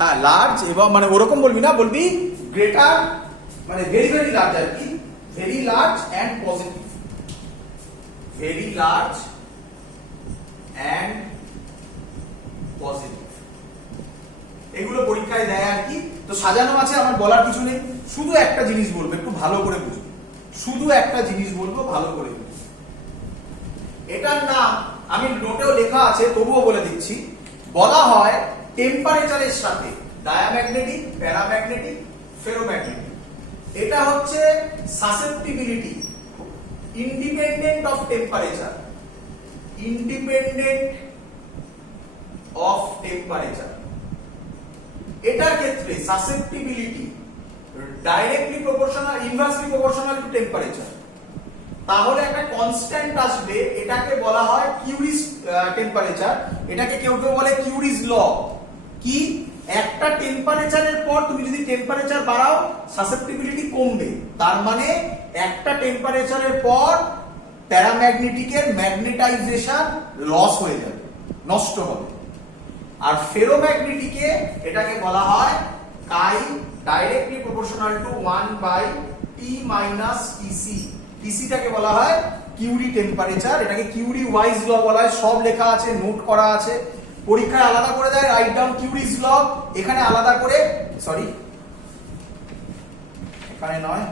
হ্যাঁ লার্জ, এবং মানে ওরকম বলবি না, বলবি গ্রেটার মানে ভেরি ভেরি লার্জ আর কি, very large and positive, very large and positive, এগুলো পরীক্ষায় দেয় আর কি। তো সাজানো আছে, আমার বলার কিছু নেই, শুধু একটা জিনিস বলবো, একটু ভালো করে বুঝবি, শুধু একটা জিনিস বলবো, ভালো করে বুঝবি। এটার নাম আমি নোটেও লেখা আছে, তবুও বলে দিচ্ছি, বলা হয় টেম্পারেচারের সাথে ডায়াম্যাগনেটিক, প্যারাম্যাগনেটিক, ফেরোম্যাগনেটিক। এটা হচ্ছে susceptibility independent of temperature, independent of temperature. এটার ক্ষেত্রে susceptibility directly proportional, inversely proportional to temperature. তাহলে একটা কনস্ট্যান্ট আসবে, এটাকে বলা হয় কিউরিস টেম্পারেচার, এটাকে কেউ কেউ বলে কিউরিস ল। কি, একটা টেম্পারেচারের পর তুমি যদি টেম্পারেচার বাড়াও সাসেপ্টিবিলিটি কমবে, তার মানে একটা টেম্পারেচারের পর প্যারাম্যাগনেটিকের ম্যাগনেটাইজেশন লস হয়ে যাবে, নষ্ট হবে। আর ফেরোম্যাগনেটিকে এটাকে বলা হয় chi directly proportional to 1/T - Tc। টিসিটাকে বলা হয় কিউরি টেম্পারেচার, এটাকে কিউরি ওয়াইজ ল বলা হয়, সব লেখা আছে, নোট করা আছে, পরীক্ষায় আলাদা করে দেয়, রাইট ডাউন কিউরিজ ল, এখানে আলাদা করে, সরি এখানে নয়,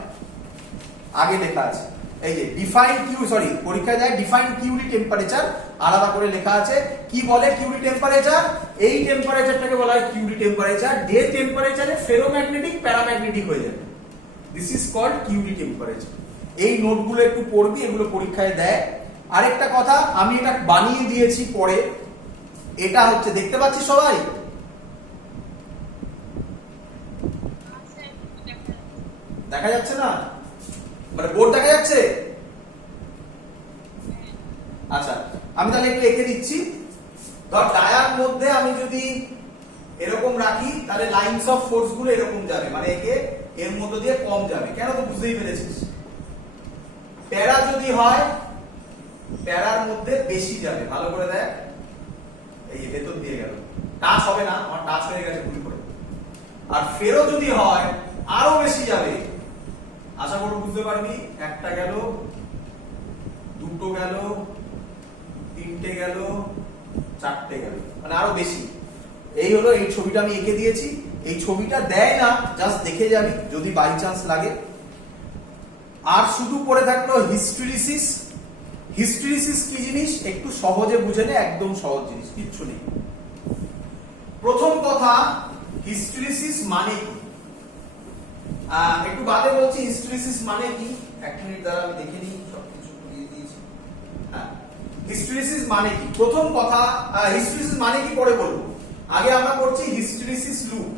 আগে লেখা আছে, এই যে ডিফাইন কিউ, সরি পরীক্ষায় দেয় ডিফাইন কিউরি টেম্পারেচার, আলাদা করে লেখা আছে। কি বলে কিউরি টেম্পারেচার? এই টেম্পারেচারটাকে বলা হয় কিউরি টেম্পারেচার, যে টেম্পারেচারে ফেরোম্যাগনেটিক প্যারাম্যাগনেটিক হয়ে যাবে, this is called Curie temperature. এই নোটগুলো একটু পড়বি, এগুলো পরীক্ষায় দেয়। আরেকটা কথা, আমি এটা বানিয়ে দিয়েছি পরে, এটা হচ্ছে দেখতে পাচ্ছি সবাই, দেখা যাচ্ছে না, মানে বোর্ড দেখা যাচ্ছে? আচ্ছা আমি তাহলে একটু এঁকে দিচ্ছি। ধর ডায়ার মধ্যে আমি যদি এরকম রাখি, তাহলে লাইনস অফ ফোর্স গুলো এরকম যাবে, মানে একে এর মধ্য দিয়ে কম যাবে, কেন তো বুঝতেই পেরেছিস। প্যারা যদি হয়, প্যারার মধ্যে বেশি যাবে, ভালো করে দেখ, এই ভেতর দিয়ে গেল, টাচ হবে না, আমার টাচ হয়ে গেছে ভুল করে। আর ফেরো যদি হয় আরো বেশি যাবে, আশা করি বুঝতে পারবি, একটা গেল, দুটো গেল, তিনটে গেল, চারটে গেল, মানে আরো বেশি। এই হলো, এই ছবিটা আমি এঁকে দিয়েছি, এই ছবিটা দেয় না, জাস্ট দেখে যাবি যদি বাই চান্স লাগে। আর শুধু পড়ে থাকলো হিস্টেরিসিস। হিস্টেরিসিস কি জিনিস একটু সহজে বুঝে নে, একদম সহজ জিনিস, কিচ্ছু নেই। প্রথম কথা, হিস্টেরিসিস মানে কি, একটু বাদে বলছি হিস্টেরিসিস মানে কি, এক মিনিট দ্বারা আমি দেখে নিই, সবকিছু দিয়ে দিয়েছি। হ্যাঁ, হিস্টেরিসিস মানে কি, প্রথম কথা, হিস্টেরিসিস মানে কি পরে বলবো, আগে আমরা করছি হিস্টেরিসিস লুপ।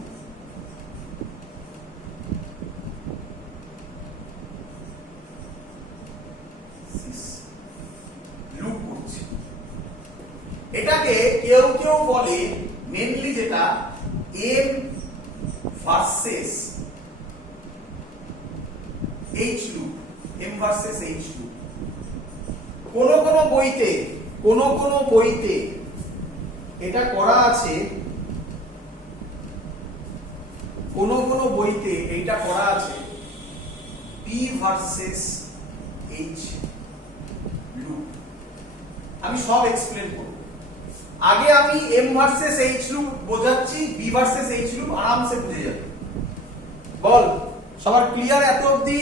এটাকে কেউ কেউ বলে মেনলি, যেটা M versus H loop, M versus H loop. কোন কোন বইতে এটা করা আছে, কোন বইতে এইটা করা আছে পি ভার্সেস এইচ লুপ। আমি সব এক্সপ্লেন করব, আগে আমি এম ভার্সেস এইচ লুপ বোঝাচ্ছি, বি ভার্সেস এইচ লুপ আরামসে বুঝে যাবে। বল সবার ক্লিয়ার এত অবধি?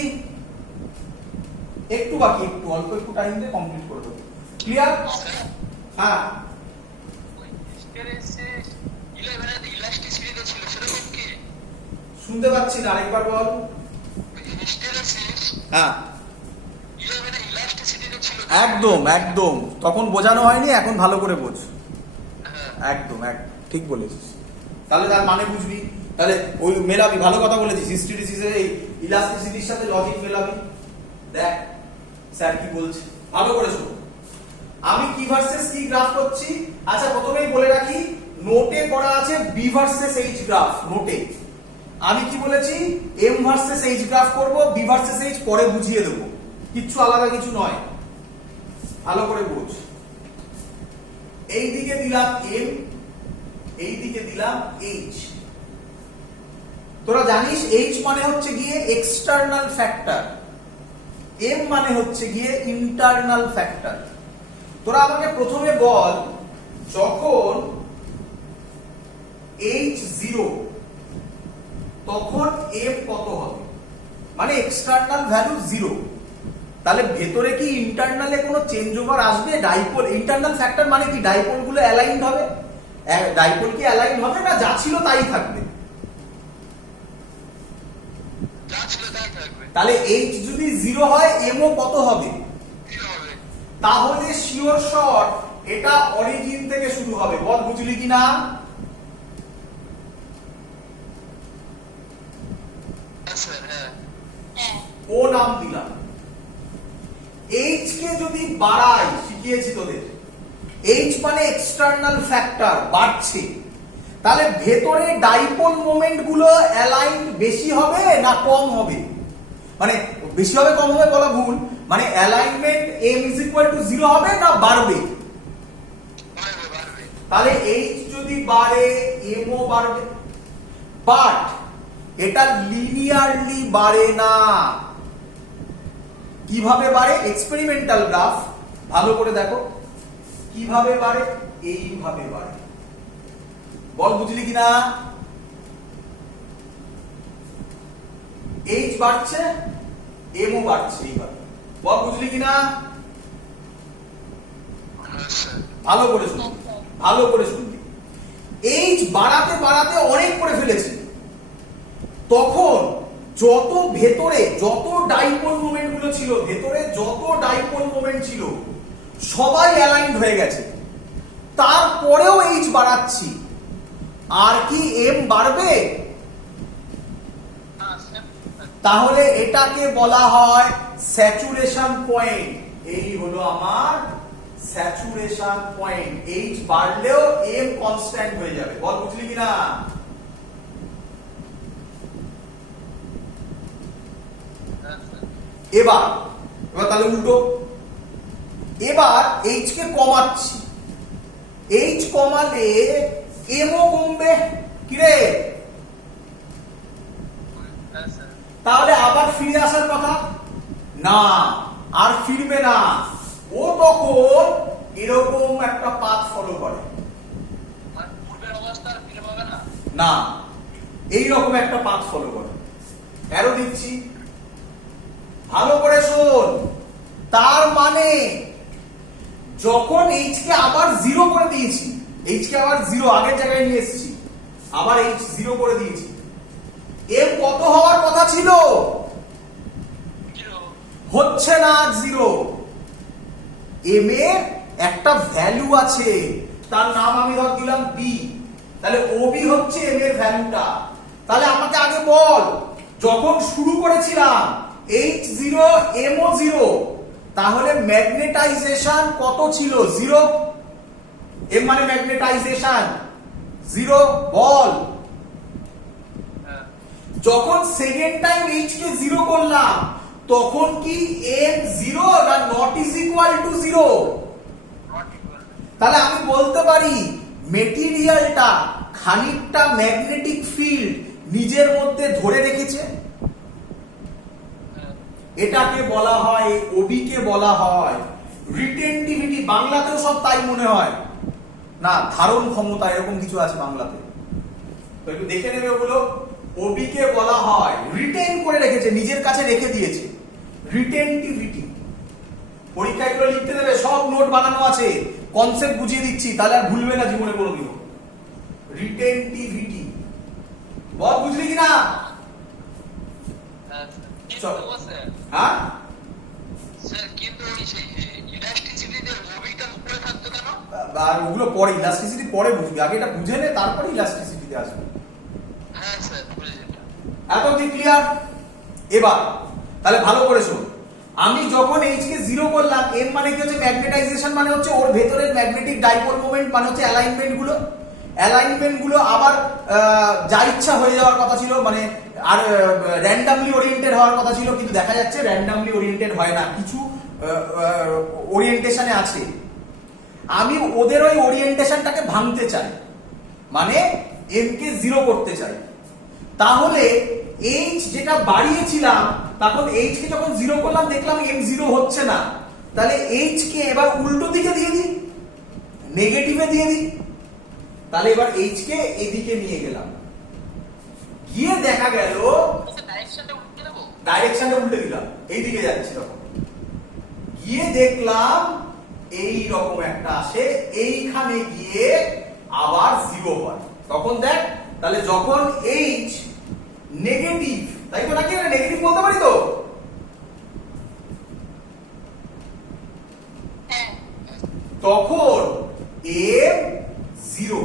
একটু বাকি, একটু অল্প একটু টাইম দিয়ে কমপ্লিট করে দেবো। ক্লিয়ার? হ্যাঁ, শুনতে পাচ্ছি না, আরেকবার বল। হ্যাঁ একদম একদম, তখন বোঝানো হয়নি, এখন ভালো করে বোঝ, একদম ঠিক বলেছিস। তাহলে তার মানে বুঝবি, তাহলে ওই মেলাবি, ভালো কথা বলেছিস, হিস্টেরিসিসের এই ইলাস্টিসিটির সাথে লজিক মেলাবি। দেখ স্যার কি বলছে, ভালো করে শোনো। আমি কি ভার্সেস কি গ্রাফ করছি, আচ্ছা প্রথমেই বলে রাখি, নোটে করা আছে বি ভার্সেস এইচ গ্রাফ, নোটে আমি কি বলেছি, এম ভার্সেস এইচ গ্রাফ করব, বি ভার্সেস এইচ পরে বুঝিয়ে দেবো, কিচ্ছু আলাদা কিছু নয়, ভালো করে বুঝ। এই দিকে দিলাম এম, এই দিকে দিলাম এইচ, তোরা জানিস এইচ মানে হচ্ছে গিয়ে এক্সটার্নাল ফ্যাক্টর, এম মানে হচ্ছে গিয়ে ইন্টারনাল ফ্যাক্টর। তোরা আমাকে প্রথমে বল, যখন এইচ 0 তখন এম কত হবে? মানে এক্সটার্নাল ভ্যালু 0, তাহলে ভেতরে কি ইন্টারনালে কোনো চেঞ্জ ওভার আসবে? ডাইপোল ইন্টারনাল ফ্যাক্টর মানে কি? ডাইপোল গুলো অ্যালাইনড হবে, ডাইপোল কি অ্যালাইন হবে না যা ছিল তাই থাকবে? তাহলে এইচ যদি 0 হয় এমও কত হবে? তাহলে শিওর শর্ট এটা অরিজিন থেকে শুরু হবে। বল বুঝলি কিনা? ও নাম দিলাম। এইচ কে যদি বাড়াই, শিখিয়েছি তোদের, এইচ মানে এক্সটার্নাল ফ্যাক্টর, বাড়ছে, তাহলে ভেতরে ডাইপোল মোমেন্ট গুলো অ্যালাইন বেশি হবে না কম হবে? মানে বেশি হবে কম হবে বলা ভুল, মানে অ্যালাইনমেন্ট m = 0 হবে না বাড়বে? তাহলে এইচ যদি বাড়ে m ও বাড়বে, বাট এটা লিনিয়ারলি বাড়ে না। কিভাবে বাড়ে? এক্সপেরিমেন্টাল গ্রাফ ভালো করে দেখো কিভাবে বাড়ে, এইভাবে বাড়ে। বল বুঝলি কিনা? এইচ বাড়ছে, এম ও বাড়ছে, এইভাবে। বল বুঝলি কিনা? ভালো করে শুনবি, ভালো করে শুনবি। এইচ বাড়াতে বাড়াতে অনেক করে ফেলেছে, তখন যত ভেতরে যত ডাইপোল মোমেন্ট গুলো ছিল, ভেতরে যত ডাইপোল মোমেন্ট ছিল সবাই অ্যালাইনড হয়ে গেছে, তারপরেও এইচ বাড়াচ্ছি, আর কি এম বাড়বে? তাহলে এটাকে বলা হয় স্যাচুরেশন পয়েন্ট। এই হলো আমার স্যাচুরেশন পয়েন্ট। এইচ বাড়লেও এম কনস্ট্যান্ট হয়ে যাবে। বল বুঝলি কিনা? এবার তাহলে উল্টো, এবার এইচ কে কমাচ্ছি, এইচ কমালে এম ও কমবে, কিরে? তাহলে আবার ফিরে আসার কথা না, আর ফিরবে না। ও তখন এরকম একটা পাথ ফলো করে, না এইরকম একটা পাথ ফলো করে। অ্যারো দিচ্ছি, ভালো করে শোন। তার মানে যখন এইচ কে আবার 0 করে দিয়েছি, এইচ কে আবার 0 আগের জায়গায় নিয়ে এসেছি, আবার এইচ 0 করে দিয়েছি, এম কত হওয়ার কথা ছিল? হচ্ছে না 0। এম এর একটা ভ্যালু আছে, তার নাম আমি ধর দিলাম বি, তাহলে ওবি হচ্ছে এম এর ভ্যালুটা। তাহলে আমাকে আগে বল, যখন শুরু করেছিলাম এইচ 0 এম ও 0, তাহলে ম্যাগনেটাইজেশন কত ছিল? 0। এম মানে ম্যাগনেটাইজেশন 0। বল, যখন সেকেন্ড টাইম এইচ কে 0 করলাম, তখন কি এম 0 না নট ইজ ইকুয়াল টু 0? তাহলে আমি বলতে পারি মেটেরিয়ালটা খানিকটা ম্যাগনেটিক ফিল্ড নিজের মধ্যে ধরে রেখেছে। এটাকে বলা হয়, ওবি কে বলা হয় রিটেনটিভিটি। বাংলাতেও সব তাই মনে হয় না, ধারণ ক্ষমতা এরকম কিছু আছে বাংলাতে, তো একটু দেখে নেবে ওগুলো। ওবি কে বলা হয় রিটেন করে রেখেছে, নিজের কাছে রেখে দিয়েছে, রিটেনটিভিটি। পরীক্ষায় এগুলো লিখতে দেবে, সব নোট বানানো আছে, কনসেপ্ট বুঝিয়ে দিচ্ছি, তাহলে আর ভুলবে না জীবনে কোনোদিন। রিটেনটিভিটি, বল বুঝলি কিনা? হ্যাঁ আর ওগুলো পরে, ইলাস্টিসিটি পরে বুঝবি, আগে এটা বুঝে নে, তারপরে ইলাস্টিসিটিতে আসবে। এত কি ক্লিয়ার? এবার তাহলে ভালো করে শোন, আমি যখন এইচ কে 0 করলাম, এম মানে কি হচ্ছে? ম্যাগনেটাইজেশন মানে হচ্ছে ওর ভেতরের ম্যাগনেটিক ডাইপোল মোমেন্ট, মানে হচ্ছে অ্যালাইনমেন্ট গুলো আবার যা ইচ্ছা হয়ে যাওয়ার কথা ছিল, মানে আর র্যান্ডামলি ওরিয়েন্টেড হওয়ার কথা ছিল, কিন্তু দেখা যাচ্ছে র্যান্ডামলি ওরিয়েন্টেড হয় না, কিছু ওরিয়েন্টেশনে আছে। আমি ওদের ওই ওরিয়েন্টেশনটাকে ভাঙতে চাই, মানে এম কে 0 করতে চাই। তাহলে এইচ যেটা বাড়িয়েছিলাম তখন এইচ কে যখন 0 করলাম দেখলাম m0 হচ্ছে না, তাহলে এইচ কে এবার উল্টো দিকে দিয়ে দিই, নেগেটিভে দিয়ে দিই। তাহলে এবার এইচ কে এদিকে নিয়ে গেলাম, গিয়ে দেখা গেল ডাইরেকশনটা উল্টে দিলাম, এইদিকে যাচ্ছি, তখন গিয়ে দেখলাম এই রকম একটা আসে, এইখানে গিয়ে আবার 0 হয়। তখন দেখ, তাহলে যখন এইচ নেগেটিভ, তাই তো নাকি নেগেটিভ বলতে পারি তো? তখন এম 0।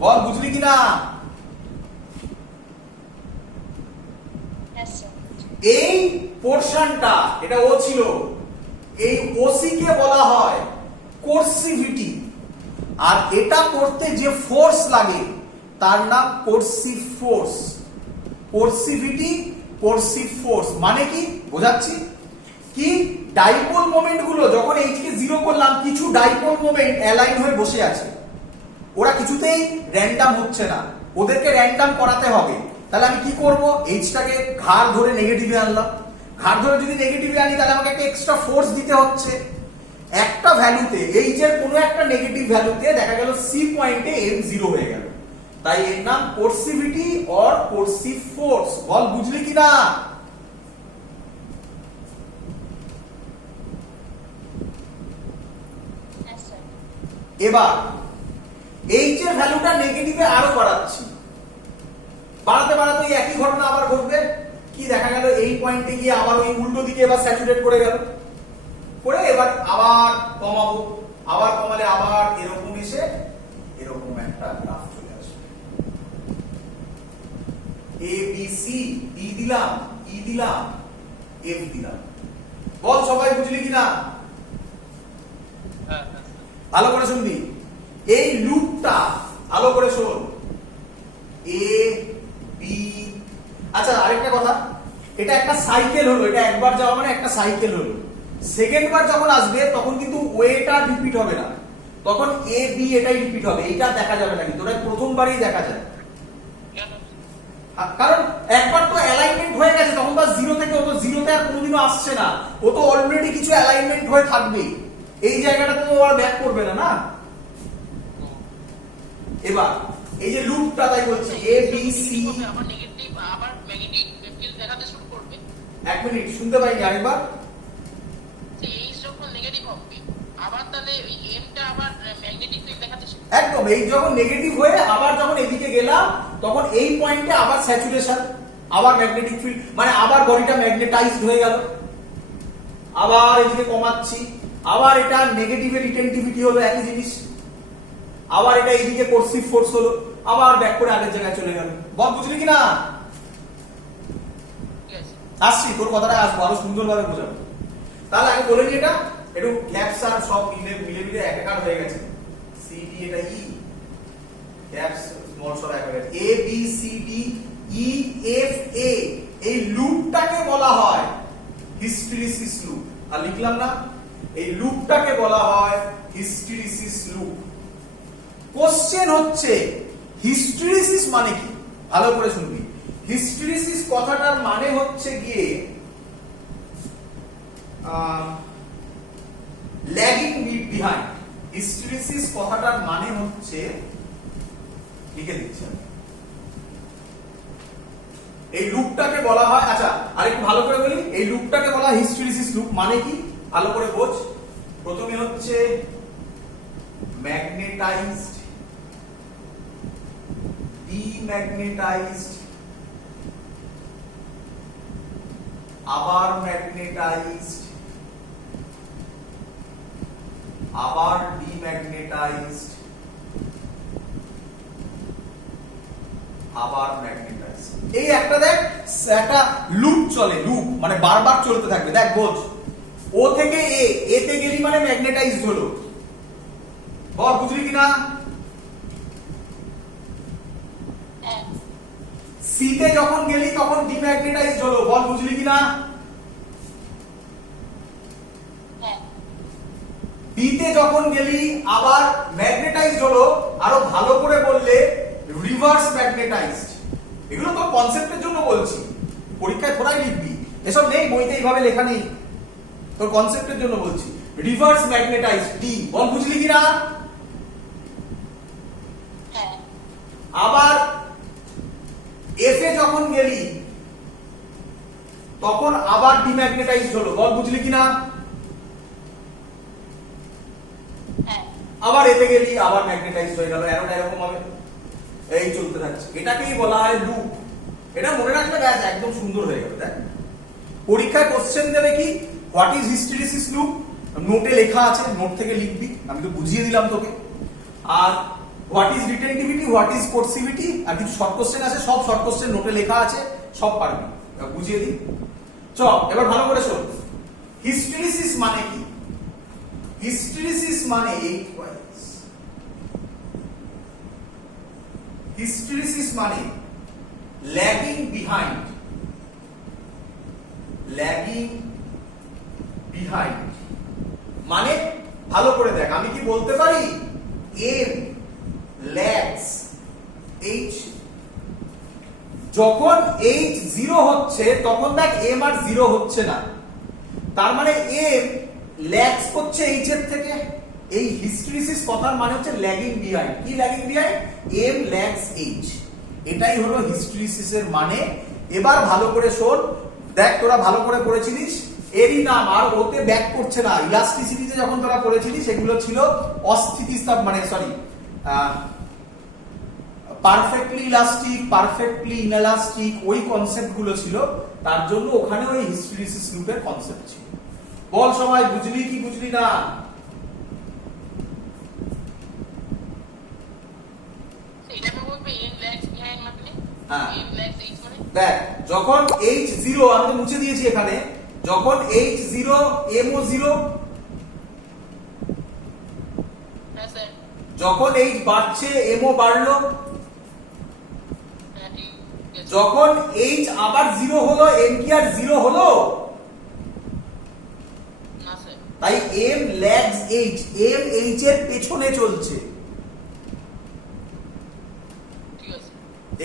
বল বুঝলি কিনা? এই পোরশনটা, এটা ও ছিল, এই ওসি কে বলা হয় কোরসিভিটি, আর এটা করতে যে ফোর্স লাগে তার নাম কোরসিভ ফোর্স। কোরসিভিটি, কোরসিভ ফোর্স মানে কি বোঝাচ্ছি, কি ডাইপোল মোমেন্ট গুলো যখন এইচ কে 0 করলাম, কিছু ডাইপোল মোমেন্ট অ্যালাইন হয়ে বসে আছে, ওরা কিছুতেই র্যান্ডম হচ্ছে না, ওদেরকে র্যান্ডম করাতে হবে। তাহলে আমি কি করব, এইচটাকে ঘাড় ধরে নেগেটিভে আনলাম, ঘাড় ধরে যদি নেগেটিভে আনি তাহলে আমাকে একটা এক্সট্রা ফোর্স দিতে হচ্ছে। একটা ভ্যালুতে, এইচ এর কোনো একটা নেগেটিভ ভ্যালুতে দেখা গেল সি পয়েন্টে এম 0 হয়ে গেল, তাই এর নাম কোরসিভিটি অর কোরসিভ ফোর্স। বল বুঝলি কিনা? এবার এইচ এর ভ্যালুটা নেগেটিভে আরো বাড়াচ্ছি, বাড়াতে বাড়াতে একই ঘটনা আবার ঘটবে, কি দেখা গেল এই পয়েন্টে গিয়ে আবার ওই উল্টো দিকে এবার স্যাচুরেট করে গেল, করে এবার আবার কমাবো, আবার কমালে আবার এরকম এসে এরকম একটা গ্রাফ চলে আসবে। এ বি সি, ডি দিলাম, ই দিলাম, এফ দিলাম। বল সবাই বুঝলি কিনা? ভালো করে শুনবি, এই লুপটা ভালো করে শোন, এ বি। আচ্ছা আরেকটা কথা, এটা একটা সাইকেল হলো, এটা একবার যাওয়া মানে একটা সাইকেল হলো, সেকেন্ড বার যখন আসবে তখন কিন্তু ওয়েটা রিপিট হবে না, তখন এ বি এটাই রিপিট হবে, এটা দেখা যাবে না, কিন্তু ওটা প্রথমবারই দেখা যায়। কারণ একবার তো অ্যালাইনমেন্ট হয়ে গেছে, তখন তো 0 থেকে, ও তো 0 তে আর কোনোদিনও আসছে না, ও তো অলরেডি কিছু অ্যালাইনমেন্ট হয়ে থাকবে, এই জায়গাটাতে তো আর ব্যাক করবে না। এবার এই যে লুপটা, তাই বলছি এ বি সি, আবার নেগেটিভ আবার ম্যাগনেটিক দেখাতে শুরু করবে। এক মিনিট শুনতে পাইনি, আরেকবার। এই যখন নেগেটিভ হবে আবার তাহলে ওই এমটা আবার ম্যাগনেটিক ফিল্ড দেখাতে শুরু, একদম এই যখন নেগেটিভ হয়ে আবার যখন এদিকে গেলাম তখন এই পয়েন্টে আবার স্যাচুরেশন, আবার ম্যাগনেটিক ফিল্ড, মানে আবার বডিটা ম্যাগনেটাইজড হয়ে গেল, আবার এদিকে কমাচ্ছি, আবার এটা নেগেটিভের রিটেনটিভিটি হলো একই জিনিস, আবার এটা এইদিকে কোরসিভ ফোর্স হলো, আবার ব্যাক করে আগের জায়গায় চলে গেল। বল বুঝলি কিনা? আসছি, তোর কথাটা আসবো, আরো সুন্দরভাবে বোঝাবো। তাহলে আগে বলে নি, এটা একটু গ্যাপস আর সব মিলে মিলে একাকার হয়ে গেছে, সি ডি এটা ই, গ্যাপস স্মল সর একাকার, A B C D E F A, এই লুপটাকে বলা হয় হিস্টেরিসিস লুপ। আর লিখলাম না, এই লুপটাকে বলা হয় হিস্টেরিসিস লুপ। কোশ্চেন হচ্ছে হিস্টেরিসিস মানে কি, ভালো করে শুনবি। হিস্টেরিসিস কথাটার মানে হচ্ছে গিয়ে ল্যাগিং বিহাইন্ড। হিস্টেরিসিস কথাটার মানে হচ্ছে, লিখে দিচ্ছি আমি, এই লুপটাকে বলা হয়, আচ্ছা আরেকটু ভালো করে বলি, এই লুপটাকে বলা হয় হিস্টেরিসিস লুপ। মানে কি ভালো করে বোঝ। প্রথমে হচ্ছে ম্যাগনেটাইজড, ডিম্যাগনেটাইজড, আবার ম্যাগনেটাইজড, আবার ডিম্যাগনেটাইজড, আবার ম্যাগনেটাইজড। এই একটা দেখ, একটা লুপ চলে, লুপ মানে বারবার চলতে থাকবে। দেখ বোঝ, ও থেকে এ তে গেলি মানে ম্যাগনেটাইজড হলো, বল বুঝলি কিনা? সি তে যখন গেলি তখন ডিম্যাগনেটাইজড হলো, বল বুঝলি কিনা? বি তে যখন গেলি আবার ম্যাগনেটাইজড হলো, আরো ভালো করে বললে রিভার্স ম্যাগনেটাইজড। এগুলো তো কনসেপ্টের জন্য বলছি, পরীক্ষায় থোড়াই লিখবি, এসব নেই বইতে, এইভাবে লেখা নেই, তোর কনসেপ্টের জন্য বলছি। রিভার্স ম্যাগনেটাইজ ডি, বল বুঝলি কিনা? আবার এফ এ যখন গেলি তখন আবার ডিম্যাগনেটাইজড হলো, বল বুঝলি কিনা? আবার এতে গেলি আবার ম্যাগনেটাইজড হয়ে গেল, অ্যারোটা এরকম হবে, এই চলতে থাকছে। এটাকেই বলা হয় লুপ। এটা মনে রাখলে ব্যাস একদম সুন্দর হয়ে গেল। দেখ পরীক্ষায় কোশ্চেন দেবে কি, হোয়াট ইজ হিস্টেরিসিস লুপ, নোটে লেখা আছে, নোট থেকে লিখবি, আমি তো বুঝিয়ে দিলাম তোকে। আর হোয়াট ইজ রিটেনটিভিটি, হোয়াট ইজ কোর্সিভিটি, আর কিছু শর্ট কোশ্চেন আছে, সব শর্ট কোশ্চেন নোটে লেখা আছে, সব পারবি, বুঝিয়ে দিই। চল এবার ভালো করে শোন, হিস্টেরিসিস মানে কি? হিস্টেরিসিস মানে হিস্টেরিসিস মানে ল্যাগিং বিহাইন্ড, ল্যাগিং বিহাইন্ড মানে, ভালো করে দেখ, আমি কি বলতে পারি এম ল্যাগস এইচ, যখন এইচ 0 হচ্ছে তখন দেখ এম আর 0 হচ্ছে না, তার মানে এম ল্যাগস করছে এইচ এর থেকে। এই হিস্টেরিসিস কথার মানে হচ্ছে ল্যাগিং বিহাইন্ড। কি lagging behind? M lags H, এটাই হলো হিস্টেরিসিসের মানে। এবার ভালো করে শোন, দেখ তোরা ভালো করে পড়েছিলিস, এরই নাম আর ওতে ব্যাক করছে না। ইলাস্টিসিটিতে যখন তোরা পড়েছিলিস সেগুলো ছিল অস্থিতিস্থাপ, মানে সরি পারফেক্টলি ইলাস্টিক, পারফেক্টলি ইনএলাস্টিক, ওই কনসেপ্ট গুলো ছিল, তার জন্য ওখানে ওই হিস্টেরিসিস লুপের কনসেপ্ট ছিল। বল সবাই বুঝলি কি বুঝলি না? দেখ যখন h0, আমি তো মুছে দিয়েছি এখানে, যখন h0 mo 0, যখন h বাড়ছে mo বাড়লো, যখন h আবার 0 হলো m কি আর 0 হলো? তাই m lags h, m h এর পেছনে চলছে,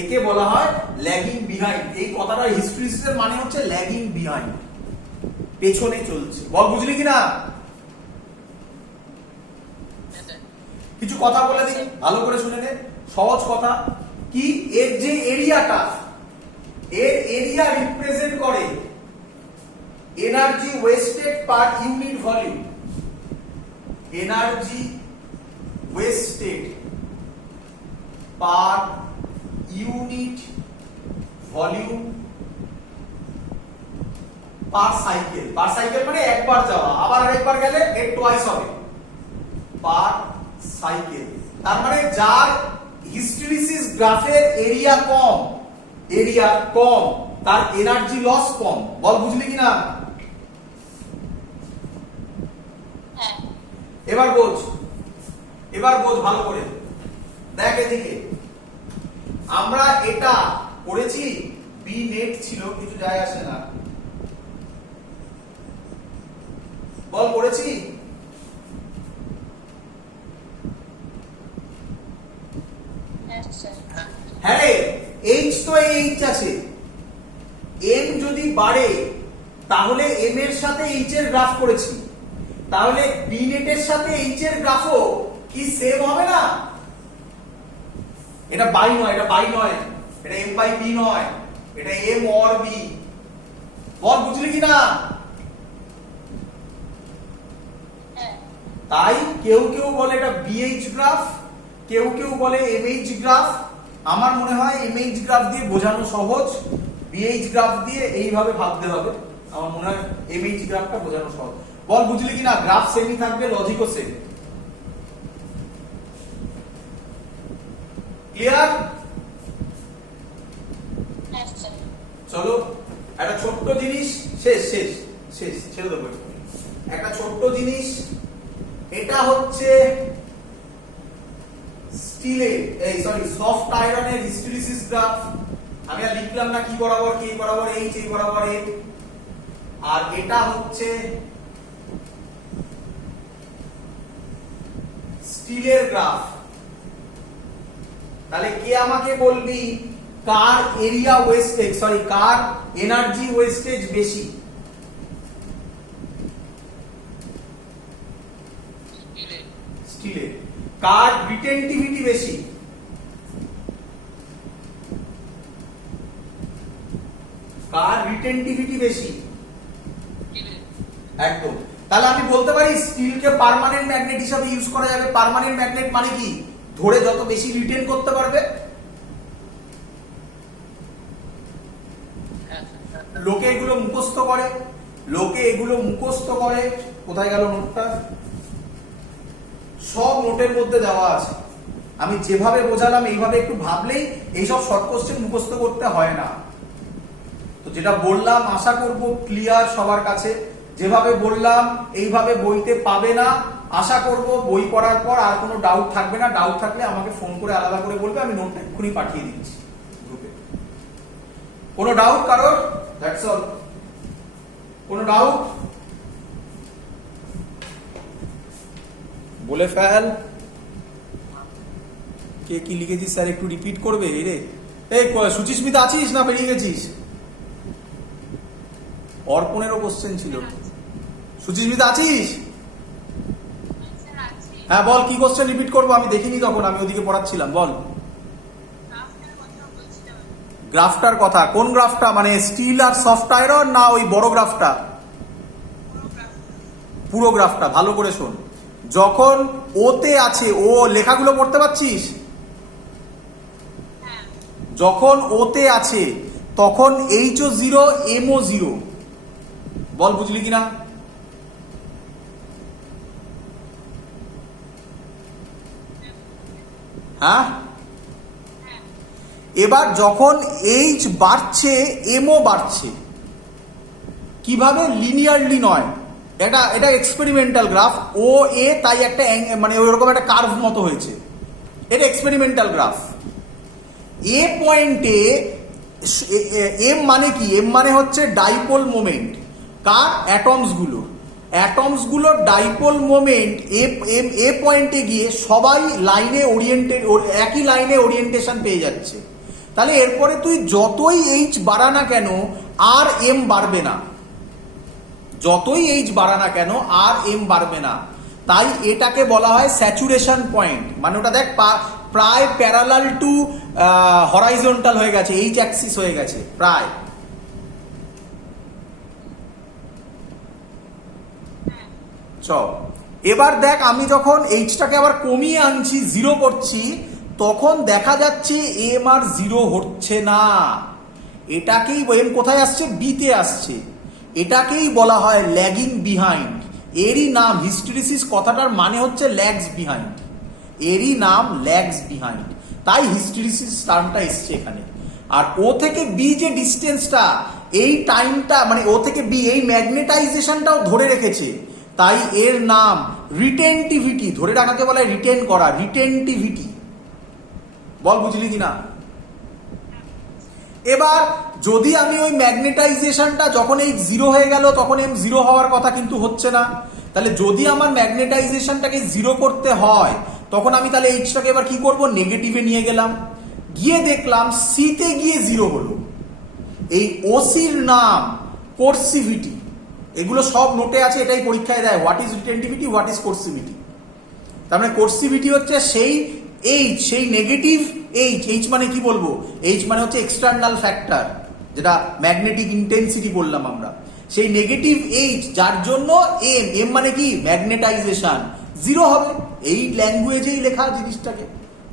একে বলা হয় ল্যাগিং বিহাইন্ড। এই কথাটা হিস্টেরিসিসের মানে হচ্ছে ল্যাগিং বিহাইন্ড, পেছনে চলছে। বল বুঝলি কিনা? কিছু কথা বলে দিই, ভালো করে শুনে নে, সহজ কথা। কি, এর যে এরিয়াটা, এর এরিয়া রিপ্রেজেন্ট করে energy wasted per unit volume, energy wasted per unit volume per cycle. Per cycle মানে একবার যাওয়া, আবার আরেকবার গেলে এর টুয়াইস হবে, পার সাইকেল। তার মানে যার হিস্টেরিসিস গ্রাফের এরিয়া কম, এরিয়া কম, তার এনার্জি লস কম। বল বুঝলি কিনা? এবার বোঝ, এবার বোঝ ভালো করে, দেখ এদিকে আমরা এটা করেছি, বি নেট ছিল, কিছু যায় আসে না, বল করেছি? হ্যাঁ রে, এইচ তো এইচ আছে, এম যদি বাড়ে তাহলে এম এর সাথে এইচ এর গ্রাফ করেছি, তাহলে বি নেটের সাথে এইচ এর গ্রাফও কি সেম হবে না? এটা বাই নয়, এটা বাই নয়, এটা এম বাই বি নয়, এটা এম অর বি। বল বুঝলি কিনা? তাই কেউ কেউ বলে এটা বিএইচ গ্রাফ, কেউ কেউ বলে এমএইচ গ্রাফ। আমার মনে হয় এমএইচ গ্রাফ দিয়ে বোঝানো সহজ, বিএইচ গ্রাফ দিয়ে এইভাবে ভাবতে হবে। আমার মনে হয় এমএইচ গ্রাফটা বোঝানো সহজ। বল বুঝলি কিনা? গ্রাফ সেমই থাকবে, লজিকও সেম। ক্লিয়ার? চলো একটা ছোট্ট জিনিস, শেষ শেষ শেষ ছেড়ে দেবো, একটা ছোট্ট জিনিস, এটা হচ্ছে স্টিলের, এই সরি সফট আয়রনের হিস্টেরিসিস গ্রাফ। আমি আর লিখলাম না কি বরাবর, কি বরাবর এইচ, এই বরাবর এ। আর এটা হচ্ছে স্টিলের গ্রাফ। তাহলে কে আমাকে বলবি কার এরিয়া ওয়েস্টেজ কার এনার্জি ওয়েস্টেজ বেশি? স্টিলের। কার রিটেন্টিভিটি বেশি? কার রিটেন্টিভিটি বেশি? একদম। তাহলে আমি বলতে পারি স্টিলকে পার্মানেন্ট ম্যাগনেট হিসেবে ইউজ করা যাবে। পার্মানেন্ট ম্যাগনেট মানে কি? ধরে যত বেশি রিটেন করতে পারবে। লোকে এগুলো মুখস্থ করে, কোথায় গেল নোটটা? সব নোটের মধ্যে দেওয়া আছে। আমি যেভাবে বোঝালাম এইভাবে একটু ভাবলেই এইসব শর্ট কোশ্চেন মুখস্থ করতে হয় না। তো যেটা বললাম আশা করব ক্লিয়ার সবার কাছে। যেভাবে বললাম এইভাবে বইতে পাবে না। আশা করব বই পড়ার পর আর কোনো ডাউট থাকবে না। ডাউট থাকলে আমাকে ফোন করে আলাদা করে বলবে, আমি নোটটা এক্ষুনি পাঠিয়ে দিচ্ছি গ্রুপে। কোনো ডাউট কারোর? That's all. কোনো ডাউট? বলে ফেল। কে কি লিখেছিস স্যার একটু রিপিট করবে? রে এই সুচিস্মিতা আছিস না বেরিয়ে গেছিস? অর্পণেরও কোশ্চেন ছিল। সুচিস্মিতা আছিস? হ্যাঁ বল, কি কোশ্চেন রিপিট করবো? আমি দেখিনি তখন, আমি ওদিকে পড়াচ্ছিলাম। বল। গ্রাফটার কথা? কোন গ্রাফটা? মানে স্টিল আর সফট আয়রন না ওই বড় গ্রাফটা? পুরো গ্রাফটা। ভালো করে শোন। যখন ওতে আছে, ও লেখাগুলো পড়তে পারছিস? যখন ওতে আছে তখন HO0 MO0। বল বুঝলি কিনা? হ্যাঁ। এবার যখন H বাড়ছে MO বাড়ছে। কিভাবে? লিনিয়ারলি নয়, এটা এক্সপেরিমেন্টাল গ্রাফ। ও এ তাই একটা মানে ওইরকম একটা কার্ভ মতো হয়েছে। এটা এক্সপেরিমেন্টাল গ্রাফ। এ পয়েন্টে এম মানে কি? এম মানে হচ্ছে ডাইপোল মোমেন্ট। কার? অ্যাটমস গুলো ডাইপোল মোমেন্ট এ পয়েন্টে গিয়ে সবাই লাইনে ওরিয়েন্টেড, একই লাইনে ওরিয়েন্টেশন পেয়ে যাচ্ছে। তাহলে এরপরে তুই যতই এইচ বাড়া না কেন আর এম বাড়বে না। যতই এইচ বাড়া না কেন আর এম বাড়বে না। তাই এটাকে বলা হয় স্যাচুরেশন পয়েন্ট। মানে ওটা দেখ প্রায় প্যারালাল টু হরাইজন্টাল হয়ে গেছে, এইচ অ্যাক্সিস হয়ে গেছে প্রায়। এবার দেখ আমি যখন এইচটাকে আবার কমিয়ে আনছি, জিরো করছি, তখন দেখা যাচ্ছে এম আর জিরো হচ্ছে না। এটাকেই এম কোথায় আসছে? বিতে আসছে। এটাকেই বলা হয় ল্যাগিং বিহাইন্ড। এরই নাম হিস্টেরিসিস কথাটার মানে হচ্ছে ল্যাগস বিহাইন্ড। এরই নাম ল্যাগস বিহাইন্ড। তাই হিস্টেরিসিস টার্মটা এসছে এখানে। আর ও থেকে বি যে ডিস্টেন্সটা, এই টাইমটা মানে ও থেকে বি এই ম্যাগনেটাইজেশনটাও ধরে রেখেছে। তাই এর নাম রিটেন্টিভিটি। ধরে রাখাকে বলে রিটেন করা, রিটেন্টিভিটি। বল বুঝলি কিনা? এবার যদি আমি ওই ম্যাগনেটাইজেশনটা যখন এই জিরো হয়ে গেল তখন এম জিরো হওয়ার কথা কিন্তু হচ্ছে না। তাহলে যদি আমার ম্যাগনেটাইজেশনটাকে জিরো করতে হয় তখন আমি তাহলে এইচটাকে এবার কি করব? নেগেটিভে নিয়ে গেলাম, গিয়ে দেখলাম সিতে গিয়ে জিরো হলো। এই ওসির নাম কোর্সিভিটি। এগুলো সব নোটে আছে, এটাই পরীক্ষায় দেয়। What is retentivity, what is coercivity. তার মানে কোর্সিভিটি হচ্ছে সেই এইচ, সেই নেগেটিভ এইচ। এইচ মানে কি বলবো? এইচ মানে হচ্ছে এক্সটার্নাল ফ্যাক্টর, যেটা ম্যাগনেটিক ইন্টেন্সিটি বললাম আমরা। সেই নেগেটিভ এইচ যার জন্য এম মানে কি? ম্যাগনেটাইজেশন জিরো হবে। এই ল্যাঙ্গুয়েজেই লেখা জিনিসটাকে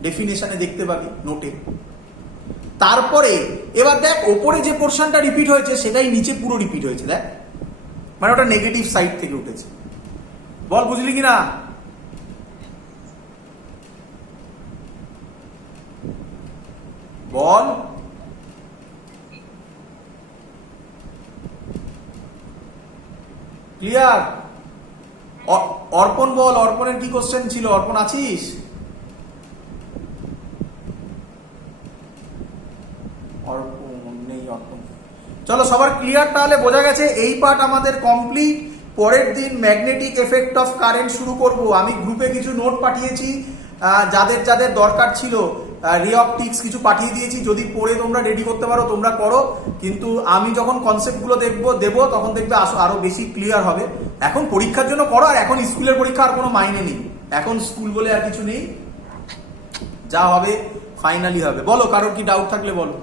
ডেফিনেশনে দেখতে পাবি নোটে। তারপরে এবার দেখ ওপরে যে পোর্শনটা রিপিট হয়েছে সেটাই নিচে পুরো রিপিট হয়েছে। দেখ মানে ওটা নেগেটিভ সাইড থেকে উঠেছে। বল বুঝলি কিনা? বল। ক্লিয়ার? অর্পণ বল, অর্পণের কি কোশ্চেন ছিল? অর্পণ আছিস? অর্পণ নেই। অর্পণ চলো সবার ক্লিয়ার? তাহলে বোঝা গেছে এই পার্ট আমাদের কমপ্লিট। পরের দিন ম্যাগনেটিক এফেক্ট অফ কারেন্ট শুরু করব। আমি গ্রুপে কিছু নোট পাঠিয়েছি, যাদের যাদের দরকার ছিল রে অপটিক্স কিছু পাঠিয়ে দিয়েছি, যদি পড়ে তোমরা রেডি করতে পারো তোমরা করো, কিন্তু আমি যখন কনসেপ্টগুলো দেবো তখন দেখবে আরো বেশি ক্লিয়ার হবে। এখন পরীক্ষার জন্য করো, আর এখন স্কুলের পরীক্ষা আর কোনো মাইনে নেই, এখন স্কুল বলে আর কিছু নেই, যা হবে ফাইনালি হবে। বলো, কারোর কি ডাউট থাকলে বলো।